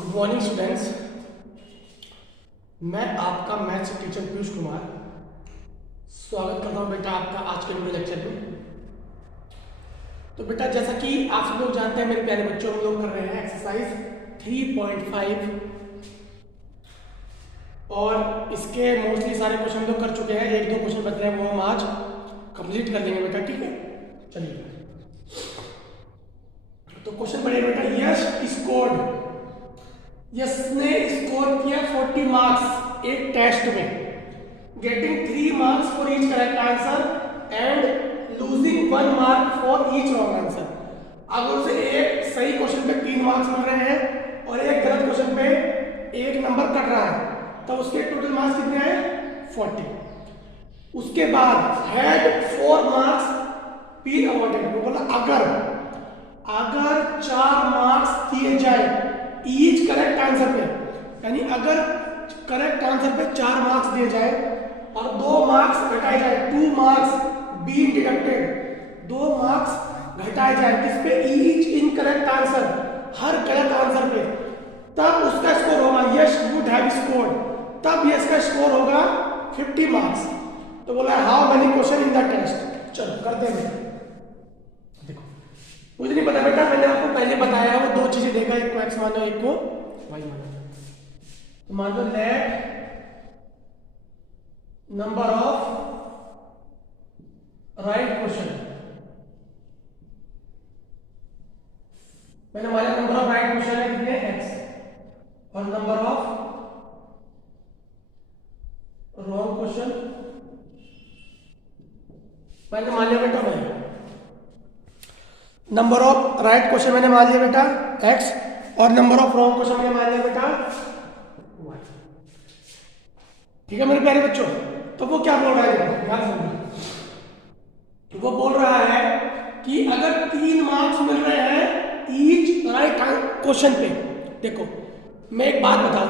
Good morning students. मैं आपका maths teacher Piyush Kumar स्वागत करता हूं बेटा आपका आज के वीडियो लेक्चर में। तो बेटा जैसा कि आप सब लोग जानते हैं मेरे प्यारे बच्चों, हम लोग कर रहे हैं एक्सरसाइज 3.5 और इसके मोस्टली सारे क्वेश्चन हम लोग कर चुके हैं। एक दो क्वेश्चन बच रहे हैं, वो हम आज कंप्लीट कर देंगे बेटा, ठीक है। चलिए तो क्वेश्चन पढ़िए बेटा। यश ने स्कोर किया 40 मार्क्स एक टेस्ट में, getting 3 marks for each correct answer and losing 1 mark for each wrong answer. अगर उसे एक सही क्वेश्चन पे 3 मार्क्स मिल रहे हैं और एक गलत क्वेश्चन पे 1 नंबर कट रहा है, तो उसके टोटल मार्क्स कितने आए? 40। उसके बाद हैड 4 मार्क्स बी अवॉर्डेड, वो बोला अगर 4 मार्क्स दिए जाए ईच करेक्ट आंसर पे, यानी अगर करेक्ट आंसर पे 4 मार्क्स दिए जाए और 2 मार्क्स घटाए जाए, 2 मार्क्स बी डिडक्टेड, 2 मार्क्स घटाए जाए किस पे? ईच इनकरेक्ट आंसर, हर गलत आंसर पे, तब उसका स्कोर होगा, यश वुड हैव स्कोर्ड, तब यश का स्कोर होगा 50 मार्क्स। तो बोला how many question in the test. चलो करते हैं। देखो मुझे नहीं पता बेटा, मैंने आपको पहले बताया वो 2 चीजें देखा, एक को एक्स मानो एक को वाई मानो। तो मान लो let number of right question, मैंने माना नंबर ऑफ राइट क्वेश्चन है कितने? एक्स, और नंबर ऑफ रॉन्ग क्वेश्चन मैंने मान लिया बेटा Y. Number of right question मैंने मान लिया बेटा x और नंबर ऑफ रॉन्ग क्वेश्चन मैंने मान लिया बेटा y। ठीक है मेरे प्यारे बच्चों। तो वो क्या बोल रहा है देखो ध्यान समझो। वो बोल रहा है कि अगर 3 मार्क्स मिल रहे हैं ईच राइट क्वेश्चन पे, देखो मैं एक बात बताऊं,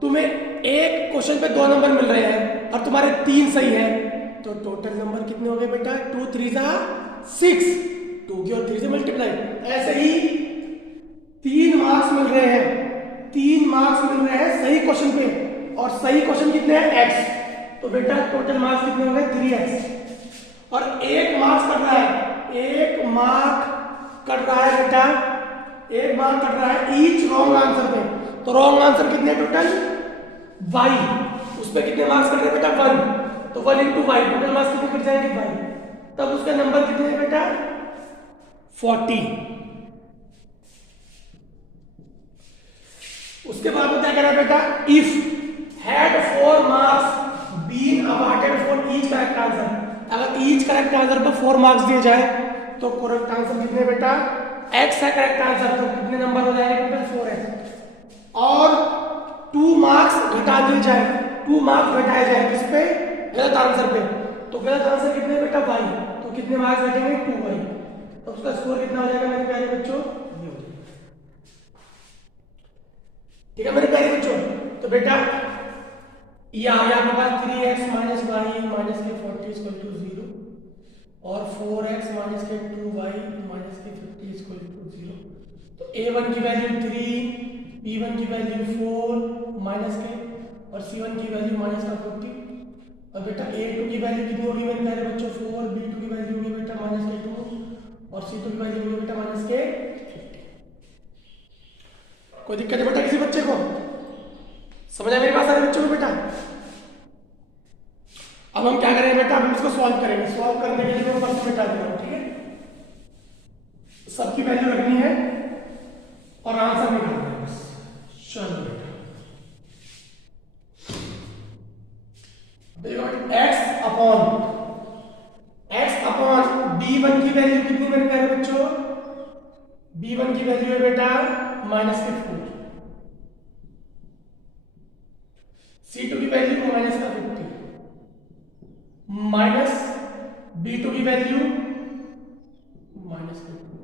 तुम्हें एक क्वेश्चन पे 2 नंबर मिल रहे हैं और तुम्हारे 3 सही है, तो टोटल नंबर कितने हो गए बेटा? 2 3 6, 2 की और 3 से मल्टीप्लाई। ऐसे ही 3 मार्क्स मिल रहे हैं, 3 मार्क्स मिल रहे हैं सही क्वेश्चन पे, और सही क्वेश्चन कितने हैं? x, तो बेटा टोटल मार्क्स कितने हो गए? 3x। और 1 मार्क्स कट रहा है, 1 मार्क कट रहा है बेटा, 1 मार्क कट रहा है ईच रॉन्ग आंसर पे, तो रॉन्ग आंसर कितने टोटल? y, उस पे कितने मार्क्स कट रहे बेटा? 1, तो 1 into y, टोटल मार्क्स कितने कट जाएंगे? 5, तब उसका नंबर कितने है बेटा? 40। उसके बाद में क्या करा बेटा? If had 4 marks been awarded for each correct answer, अगर ईच करेक्ट आंसर पर 4 मार्क्स दिए जाए तो करेक्ट आंसर कितने बेटा? x है करेक्ट आंसर, तो कितने नंबर हो जाएगा टोटल? 4x। और 2 मार्क्स घटा दिए जाए, 2 मार्क्स घटाए जाए किस पे? गलत आंसर पे, तो गलत आंसर कितने बेटा? y, तो कितने मार्क्स घटेंगे? 2y, तो उसका स्कोर कितना हो जाएगा मेरे प्यारे बच्चों? ये हो जाएगा। ठीक है मेरे प्यारे बच्चों। तो बेटा ये आ गया आपके पास 3x माइनस वाई माइनस के 40 इक्वल टू 0 और 4x माइनस के 2y माइनस के 50 इक्वल टू 0। तो a1 की वैल्यू 3, b1 की वैल्यू 4 माइनस के, और c1 की वैल्यू माइनस का 50। और बेटा a2 की वैल्यू कितनी होगी मेरे प्यारे बच्चों? 4, b2 की वैल्यू होगी बेटा माइनस के 2 और c2 की वैल्यू होगी बेटा माइनस के 50। कोई दिक्कत है बेटा किसी बच्चे को? समझ आया मेरी बात सारे बच्चों को बेटा? अब हम क्या करेंगे बेटा? हम इसको सॉल्व करेंगे। सॉल्व करने के लिए मैं फर्स्ट बेटा दे रहा हूं, ठीक है। सबकी वैल्यू रखनी है और आंसर निकालना है बस। चलो बेटा x अपॉन b1 की वैल्यू कितनी मेरे प्यारे बच्चों? b1 की वैल्यू है बेटा माइनस के 4, c2 की वैल्यू माइनस का 50, माइनस b2 की वैल्यू माइनस का 2,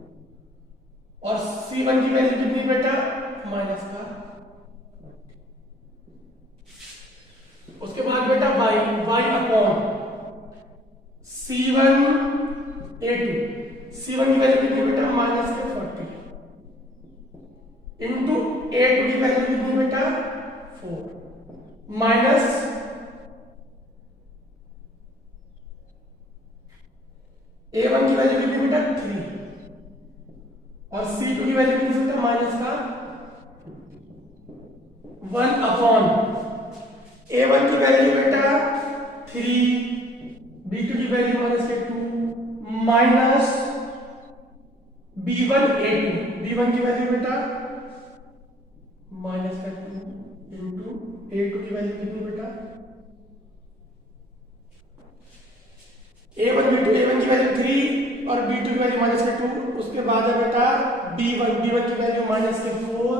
और c1 की वैल्यू कितनी बेटा? माइनस का 40। उसके बाद बेटा y upon c1 a2, c1 की वैल्यू कितनी बेटा? माइनस के 40, इंटू ए टू की वैल्यू कितनी बेटा 4 माइनस a1 की वैल्यू कितनी बेटा 3 और c2 की वैल्यू कितनी बेटा माइनस का 1 अपॉन a1 की वैल्यू बेटा 3 b2 की वैल्यू माइनस के 2 माइनस b1 a2 b1 की वैल्यू बेटा माइनस का 2 इंटू a2 की वैल्यू कितनी बेटा a1 b2 a1 की वैल्यू 3 और b2 की वैल्यू माइनस के 2 उसके बाद है बेटा b1 की वैल्यू माइनस के 4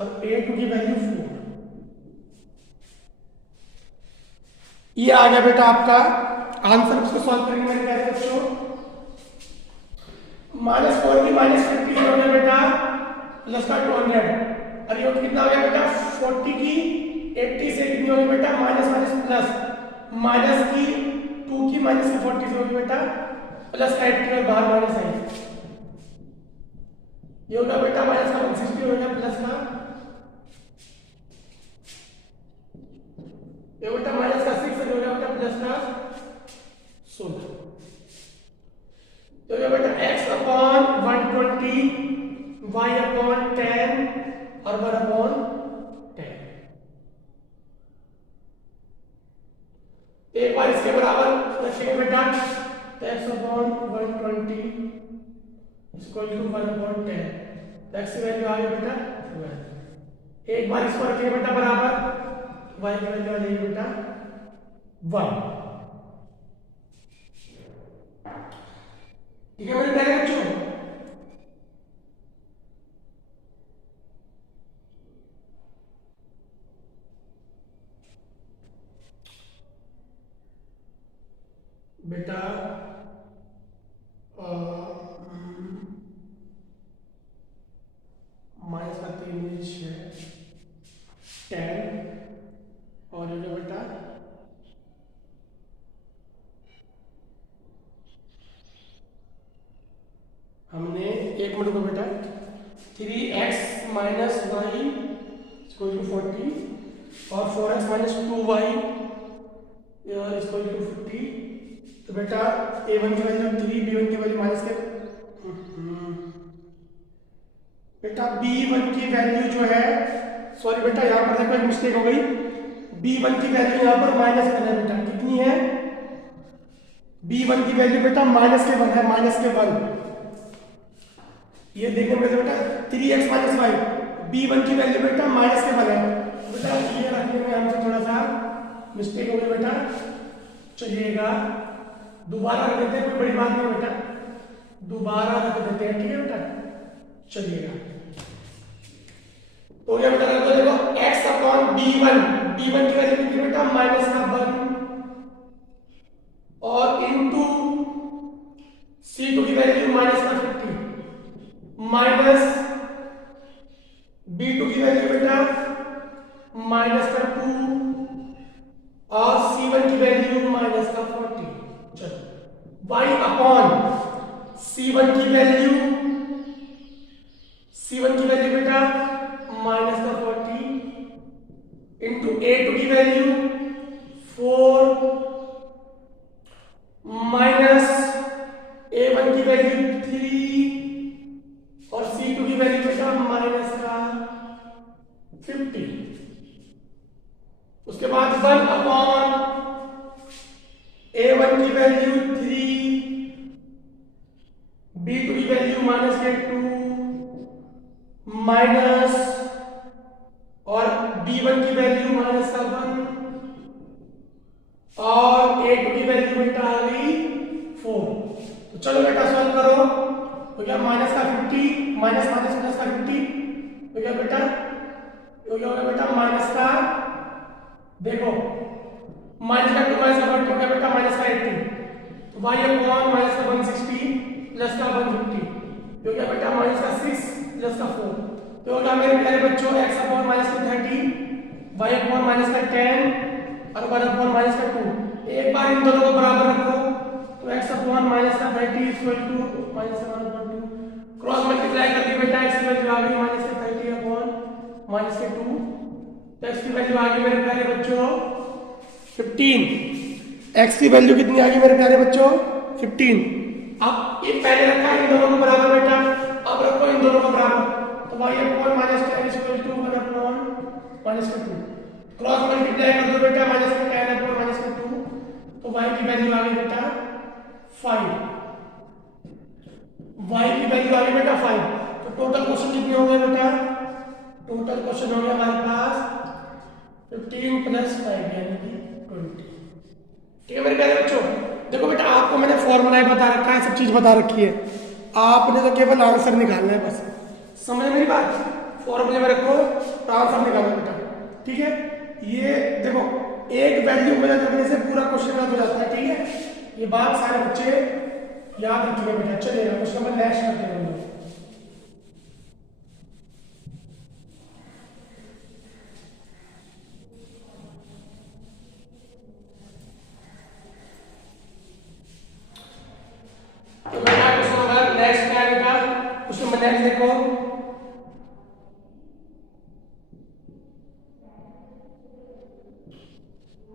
और a2 की वैल्यू 4। ये आ गया बेटा आपका आंसर। उसको सॉल्व करेंगे मेरे प्यारे बच्चों। -4 की -50 हो गया बेटा प्लस का 200 और ये कितना हो गया बेटा 40 की 80 से कितनी होगी बेटा माइनस माइनस प्लस माइनस की 2 की माइनस की 40 से होगी बेटा प्लस का 80 और बाहर माइनस है ये होगा बेटा माइनस का 160 हो गया प्लस का ये बेटा माइनस का 6 हो गया बेटा प्लस का 16 तो ये बेटा x अपॉन 120 y अपॉन 10 और 1 अपॉन 10। एक बार इसके बराबर रखेंगे बेटा तो x upon 120 equal to 1 upon 10 तो x की वैल्यू आ गई बेटा 12। एक बार इसको रखेंगे बेटा बराबर y की वैल्यू आ जाएगी बेटा 1। ठीक है मेरे प्यारे बच्चों। बेटा माइनस का 3 है 10 और ये बेटा हमने एक मिनट को बेटा 3x minus Y equal to 40 और 4x minus 2y equal to 50। तो बेटा a1 की वैल्यू 3 b1 की वैल्यू माइनस के बेटा b1 की वैल्यू जो है सॉरी बेटा यहाँ पर देखो एक मिस्टेक हो गई b1 की वैल्यू यहाँ पर माइनस करना है बेटा कितनी है b1 की वैल्यू बेटा माइनस के 1 है माइनस के 1 ये देखने में बेटा 3x माइनस वाई b1 की वैल्यू बेटा माइनस के 1 है बेटा ये रखने में हमसे थोड़ा सा मिस्टेक हो गई बेटा चलिएगा दोबारा रख देते हैं कोई बड़ी बात नहीं बेटा दोबारा रख देते हैं ठीक है बेटा चलिएगा तो ये बेटा रख दो देखो x अपॉन b1 b1 की वैल्यू कितनी बेटा माइनस का 1 और इनटू c2 की वैल्यू माइनस का 50 माइनस b2 की वैल्यू बेटा माइनस का 2 और c1 की वैल्यू माइनस का 40। चलो y अपॉन c1 की वैल्यू बेटा माइनस का 40 इंटू a2 की वैल्यू 4 माइनस a1 की वैल्यू 3 और c2 की वैल्यू बेटा माइनस का 50। उसके बाद 1 अपॉन a1 की वैल्यू 3 b2 की वैल्यू माइनस के 2 माइनस और b1 की वैल्यू माइनस का 1 और a2 की वैल्यू बेटा आ गई 4। तो चलो बेटा सॉल्व करो हो गया माइनस का 50 माइनस माइनस प्लस का 50 हो गया बेटा हो गया बेटा माइनस का देखो माइनस का 2 माइनस का 40 हो गया बेटा माइनस का 80 तो y अपॉन माइनस का 160 प्लस का 150 हो गया बेटा माइनस का 6 प्लस का 4 तो होगा मेरे प्यारे बच्चों x अपॉन माइनस का 30 y अपॉन माइनस का 10 और 1 अपॉन माइनस का 2। एक बार इन दोनों को बराबर रखो तो x अपॉन माइनस का 30 इक्वल टू माइनस का 1/2 क्रॉस मल्टीप्लाई करके बेटा x की वैल्यू आ गई -30 अपॉन -2, तो x की वैल्यू आ गई मेरे प्यारे बच्चों 15। x की वैल्यू कितनी आ गई मेरे प्यारे बच्चों 15। अब ये पहले रखा है इन दोनों को बराबर बेटा, अब रखो इन दोनों को बराबर, तो y upon -10 equal to 1 upon -2। Cross multiply कर दो बेटा -10 अपॉन -2, तो y की वैल्यू आ गई बेटा 5। y की वैल्यू आ गई बेटा 5। तो टोटल क्वेश्चन कितने हो गए बेटा, टोटल क्वेश्चन हो गया हमारे पास 15 + 5 यानी कि 20। ठीक है मेरे प्यारे बच्चों, देखो बेटा आपको मैंने फॉर्मूला बता रखा है, सब चीज बता रखी है, आपने तो केवल आंसर निकालना है बस। समझ मेरी बात, फॉर्मूले में रखो तो आंसर निकालो बेटा। ठीक है, ये देखो एक वैल्यू को करने से पूरा क्वेश्चन याद हो जाता है। ठीक है, ये बात सारे बच्चे याद रखिएगा बेटा। चलिएगा क्वेश्चन नंबर नेक्स्ट करते हैं हम लोग। तो बेटा क्वेश्चन नंबर नेक्स्ट क्या है बेटा, क्वेश्चन नंबर नेक्स्ट देखो,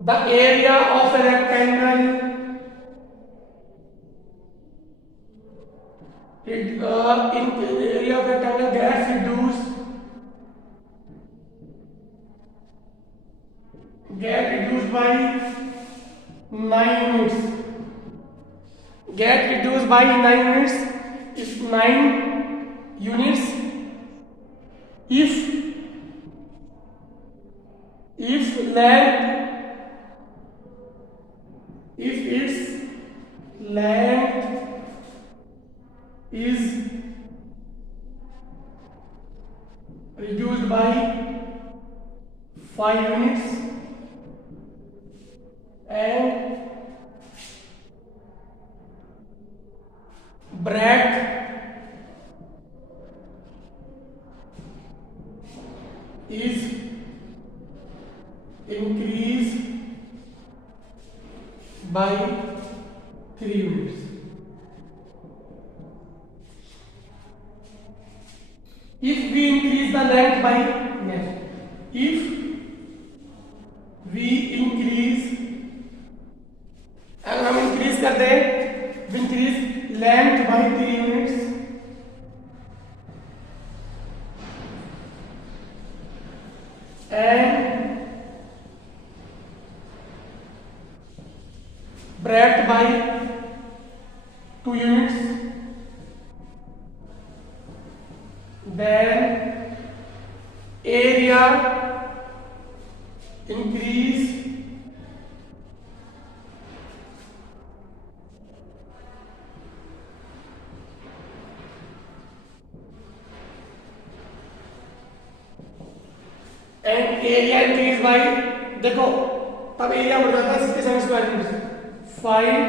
the area of a rectangle in area of rectangle gets reduced by 9 units. Get reduced by 9 units is 9 units if its length is reduced by 5 units and breadth is increased by 3 units. If we increase the length by if we increase, अगर हम increase कर दें, increase length by 3 units and breadth by 2 units, then area increase and area increase by, देखो तब area हो जाता है 67 square metre. 5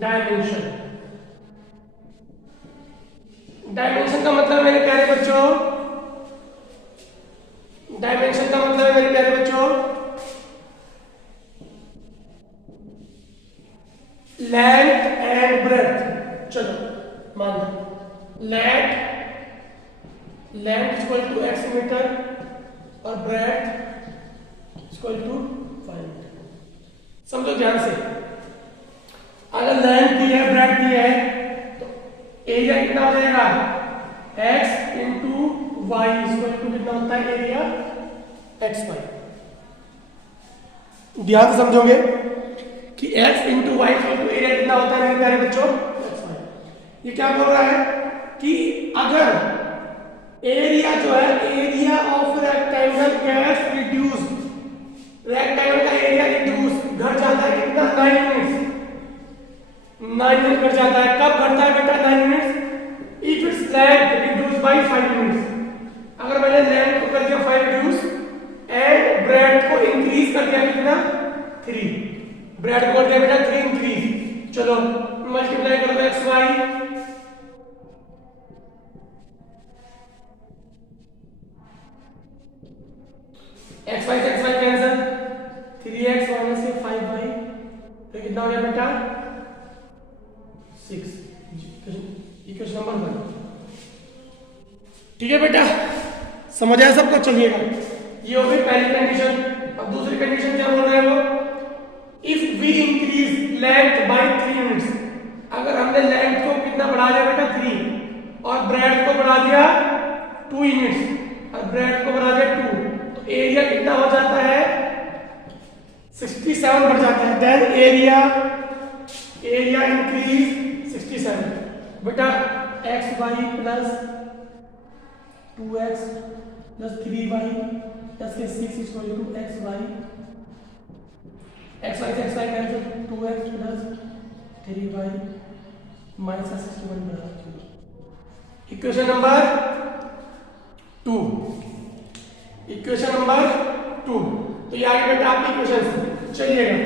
dimension, dimension का मतलब मेरे प्यारे बच्चों, डायमेंशन का मतलब है मेरे प्यारे बच्चों लेंथ एंड ब्रेड्थ। चलो मान लो length equal to x metre और ब्रेड्थ इक्वल टू 5 मीटर। समझो ध्यान से, अगर लेंथ दी है ब्रेड्थ दी है तो एरिया कितना हो जाएगा x into Y equal to कितना होता है एरिया x वाई। ध्यान से समझोगे कि x into Y equal to area कितना होता है मेरे प्यारे बच्चों x वाई। ये क्या बोल रहा है कि अगर एरिया जो है area of rectangle gas reduce, rectangle का एरिया रिड्यूस घट जाता है कितना 9 यूनिट्स, 9 यूनिट घट जाता है। कब घटता है बेटा 9 units, if its length reduce by 5 units. अगर मैंने लेंथ को कर दिया 5 रिड्यूस एंड ब्रेड्थ को इंक्रीज कर दिया कितना 3, ब्रेड्थ को कर दिया बेटा 3 इंक्रीज। चलो मल्टीप्लाई कर दो X Y, X Y cancel, 3x minus 5y तो कितना हो गया बेटा 6। Equation number 1। ठीक है बेटा, समझ आया सबको? चलिएगा, ये हो गई पहली कंडीशन। अब दूसरी कंडीशन क्या बोल रहा है वो, if we increase length by 3 units, अगर हमने लेंथ को कितना बढ़ा दिया बेटा 3 और ब्रेड को बढ़ा दिया 2 यूनिट्स और ब्रेड को बढ़ा दिया 2, तो एरिया कितना हो जाता है 67 बढ़ जाता है। देन एरिया इंक्रीज 67 बेटा, X Y plus 2x plus 3y plus 6 equal to X Y cancel 2x plus 3y minus 61 बराबर। Equation number 2, equation number 2। तो ये आगे बेटा आपकी इक्वेशन, चलिएगा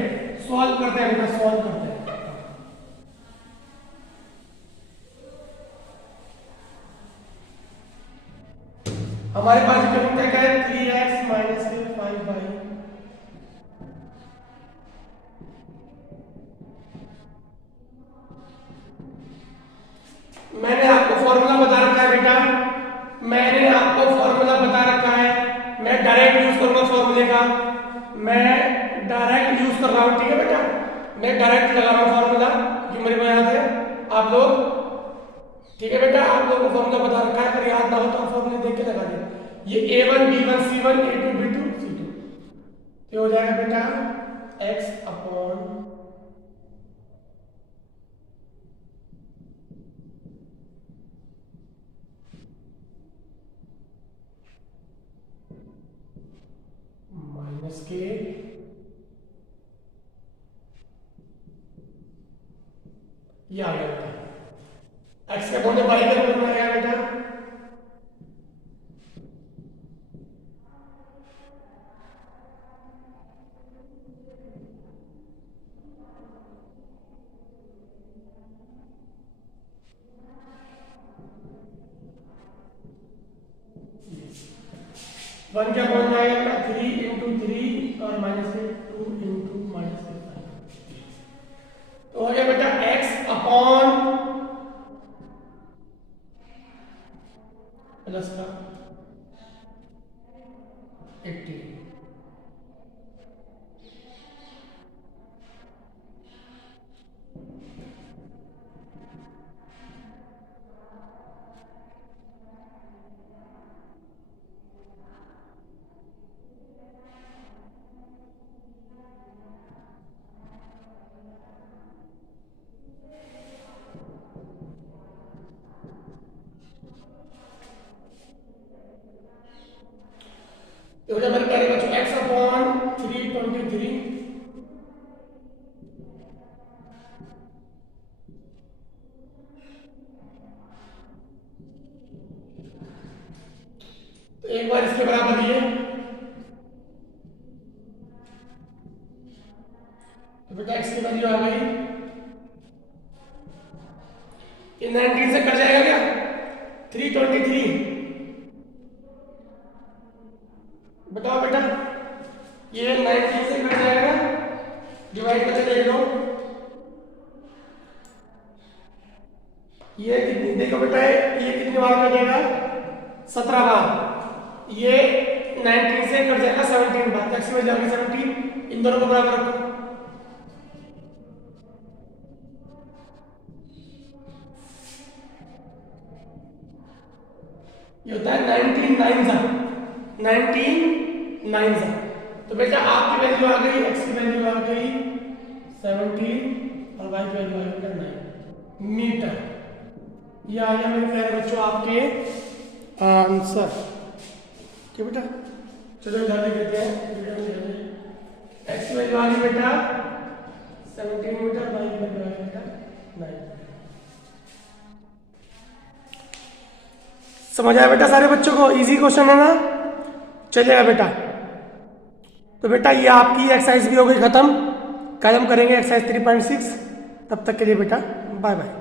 सॉल्व करते हैं बेटा, सॉल्व करते हैं। हमारे पास इक्वेशन क्या है, 3x माइनस 5y मैंने आपको फॉर्मूला बता रखा है बेटा, मैंने आपको फॉर्मूला बता रखा है, मैं डायरेक्ट यूज करूंगा फॉर्मूले का, मैं डायरेक्ट यूज कर रहा हूं। ठीक है बेटा, मैं डायरेक्ट लगा रहा हूं फॉर्मूला जो मेरे को याद है। आप लोग ठीक है बेटा, आप लोगों को फॉर्मूला बता रखा है, अगर याद ना हो तो फॉर्मूले देख के लगा दें। ये a1 b1 c1 a2 b2 c2, ये हो जाएगा बेटा x अपॉन माइनस के ये आ गया बेटा, x के अपॉन y का फॉर्मूला आया बेटा, वन क्या पॉइंट आएगा 3 इंटू 3 और माइनस 2 इंटू माइनस 5, तो हो गया बेटा x अपॉन प्लस का 80। तो जब मेरे प्यारे बच्चों x अपॉन 323 तो एक बार इसके बराबर ये, तो बेटा x की वैल्यू आ गई, ये 19 से कट जाएगा क्या 323, बताओ बेटा, ये 19 से कट जाएगा, डिवाइड करके देख लो, ये कितनी देखो बेटा, ये कितनी बार कटेगा 17 बार, ये 19 से कट जाएगा 17 बार, x में जाएगा 17, इन दोनों को बराबर रखो, ये होता है 19 9 तो बेटा आपकी वैल्यू आ गई, x की वैल्यू आ गई 17 और y की वैल्यू आ गई 9 मीटर। ये आ गया मेरे प्यारे बच्चों आपके आंसर। ठीक बेटा, चलो इधर लिख देते हैं, x की वैल्यू आ गई बेटा 17 मीटर, y की वैल्यू आ गई बेटा 9। समझ आया बेटा सारे बच्चों को? इजी क्वेश्चन है ना? चलिएगा बेटा, तो बेटा ये आपकी एक्सरसाइज भी हो गई खत्म, कल हम करेंगे एक्सरसाइज 3.6। तब तक के लिए बेटा बाय बाय।